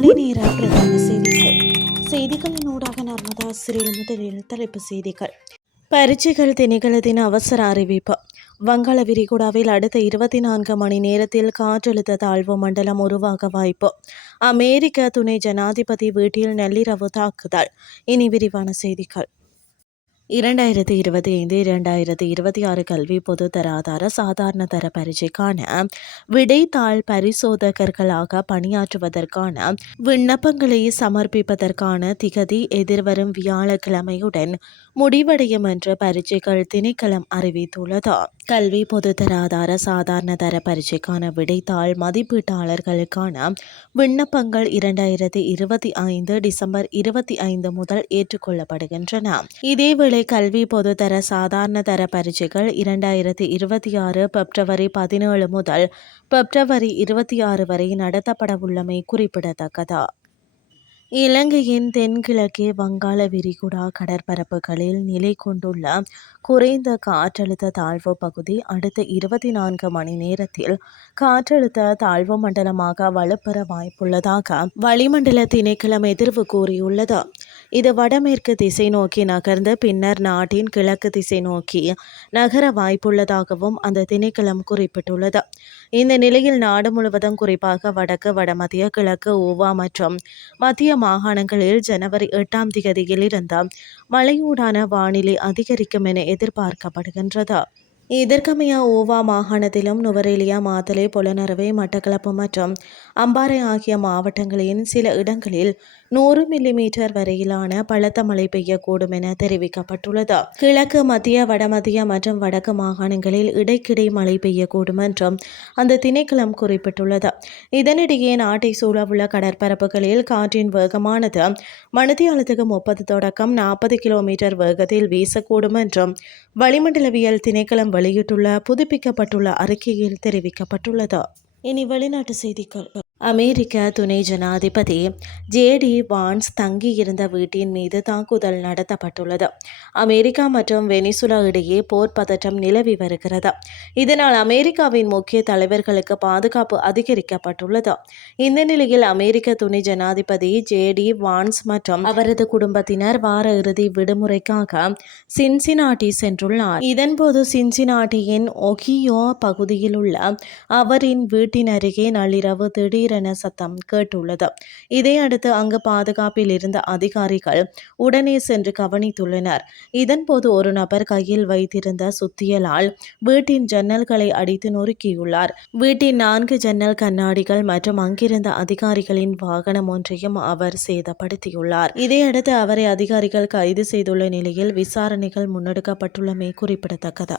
காலை நேர பிரதான செய்திகள். செய்திகளின் ஊடாக நர்மதா சிறில் முதலில் தலைப்பு செய்திகள். பரீட்சைகள் திணைக்கள அவசர அறிவிப்பு. வங்காள விரிகுடாவில் அடுத்த இருபத்தி நான்கு மணி நேரத்தில் காற்றழுத்த தாழ்வு மண்டலம் உருவாக வாய்ப்பு. அமெரிக்க துணை ஜனாதிபதி வீட்டில் நள்ளிரவு தாக்குதல். இனி விரிவான செய்திகள். இரண்டாயிரத்தி இருபத்தி ஐந்து இரண்டாயிரத்தி இருபத்தி ஆறு கல்வி பொது தராதார சாதாரண தர பரீட்சைக்கான விடைத்தாள் பரிசோதகர்களாக பணியாற்றுவதற்கான விண்ணப்பங்களை சமர்ப்பிப்பதற்கான திகதி எதிர்வரும் வியாழக்கிழமையுடன் முடிவடையும் என்று பரீட்சைகள் திணைக்களம் அறிவித்துள்ளது. கல்வி பொதுதராதார சாதாரண தர பரீட்சைக்கான விடைத்தாள் மதிப்பீட்டாளர்களுக்கான விண்ணப்பங்கள் இரண்டாயிரத்தி இருபத்தி ஐந்து டிசம்பர் இருபத்தி ஐந்து முதல் ஏற்றுக்கொள்ளப்படுகின்றன. இதேவேளை கல்வி பொதுத்தர சாதாரண தர பரீட்சைகள் இரண்டாயிரத்தி இருபத்தி ஆறு பிப்ரவரி பதினேழு முதல் பிப்ரவரி இருபத்தி ஆறு வரை நடத்தப்படவுள்ளமை குறிப்பிடத்தக்கது? இலங்கையின் தென்கிழக்கே வங்காள விரிகுடா கடற்பரப்புகளில் நிலை கொண்டுள்ள குறைந்த காற்றழுத்த தாழ்வு பகுதி அடுத்த இருபத்தி நான்கு மணி நேரத்தில் காற்றழுத்த தாழ்வு மண்டலமாக வலுப்பெற வாய்ப்புள்ளதாக வளிமண்டல திணைக்களம் எதிர்வு கூறியுள்ளது. இது வடமேற்கு திசை நோக்கி நகர்ந்து பின்னர் நாட்டின் கிழக்கு திசை நோக்கி நகர வாய்ப்புள்ளதாகவும் அந்த திணைக்களம் குறிப்பிட்டுள்ளது. இந்த நிலையில் நாடு முழுவதும் குறிப்பாக வடக்கு வடமத்திய கிழக்கு ஊவா மற்றும் மத்திய மாகாணங்களில் ஜனவரி எட்டாம் தேதியிலிருந்து மழையூடான வானிலை அதிகரிக்கும் என எதிர்பார்க்கப்படுகின்றது. இதற்கமைய ஓவா மாகாணத்திலும் நுவரேலியா மாத்தலை பொலனரவை மட்டக்களப்பு மற்றும் அம்பாறை ஆகிய மாவட்டங்களின் சில இடங்களில் நூறு மில்லிமீட்டர் வரையிலான பலத்த மழை பெய்யக்கூடும் என தெரிவிக்கப்பட்டுள்ளது. கிழக்கு மத்திய வடமத்திய மற்றும் வடக்கு மாகாணங்களில் இடைக்கிடை மழை பெய்யக்கூடும் என்றும் அந்த திணைக்களம் குறிப்பிட்டுள்ளது. இதனிடையே நாட்டை சூழவுள்ள கடற்பரப்புகளில் காற்றின் வேகமானது மணித்தியாலத்துக்கு முப்பது தொடக்கம் நாற்பது கிலோமீட்டர் வேகத்தில் வீசக்கூடும் என்றும் வளிமண்டலவியல் திணைக்களம் வெளியிட்டுள்ள புதுப்பிக்கப்பட்டுள்ள அறிக்கையில் தெரிவிக்கப்பட்டுள்ளது. இனி வெளிநாட்டு செய்திகள். அமெரிக்க துணை ஜனாதிபதி ஜேடி வான்ஸ் தங்கியிருந்த வீட்டின் மீது தாக்குதல் நடத்தப்பட்டுள்ளது. அமெரிக்கா மற்றும் வெனிசுலா இடையே போர் பதற்றம் நிலவி வருகிறது. இதனால் அமெரிக்காவின் முக்கிய தலைவர்களுக்கு பாதுகாப்பு அதிகரிக்கப்பட்டுள்ளது. இந்த நிலையில் அமெரிக்க துணை ஜனாதிபதி ஜேடி வான்ஸ் மற்றும் அவரது குடும்பத்தினர் வார இறுதி விடுமுறைக்காக சின்சினாட்டி சென்றுள்ளார். இதன்போது சின்சினாட்டியின் ஒகியோ பகுதியில் உள்ள அவரின் வீட்டின் அருகே நள்ளிரவு திடீர் திடீரென சத்தம் கேட்டுள்ளது. இதையடுத்து அங்கு பாதுகாப்பில் இருந்த அதிகாரிகள் உடனே சென்று கவனித்துள்ளனர். இதன்போது ஒரு நபர் கையில் வைத்திருந்த சுத்தியலால் வீட்டின் ஜன்னல்களை அடித்து நொறுக்கியுள்ளார். வீட்டின் நான்கு ஜன்னல் கண்ணாடிகள் மற்றும் அங்கிருந்த அதிகாரிகளின் வாகனம் ஒன்றையும் அவர் சேதப்படுத்தியுள்ளார். இதையடுத்து அவரை அதிகாரிகள் கைது செய்துள்ள நிலையில் விசாரணைகள் முன்னெடுக்கப்பட்டுள்ளமை குறிப்பிடத்தக்கது.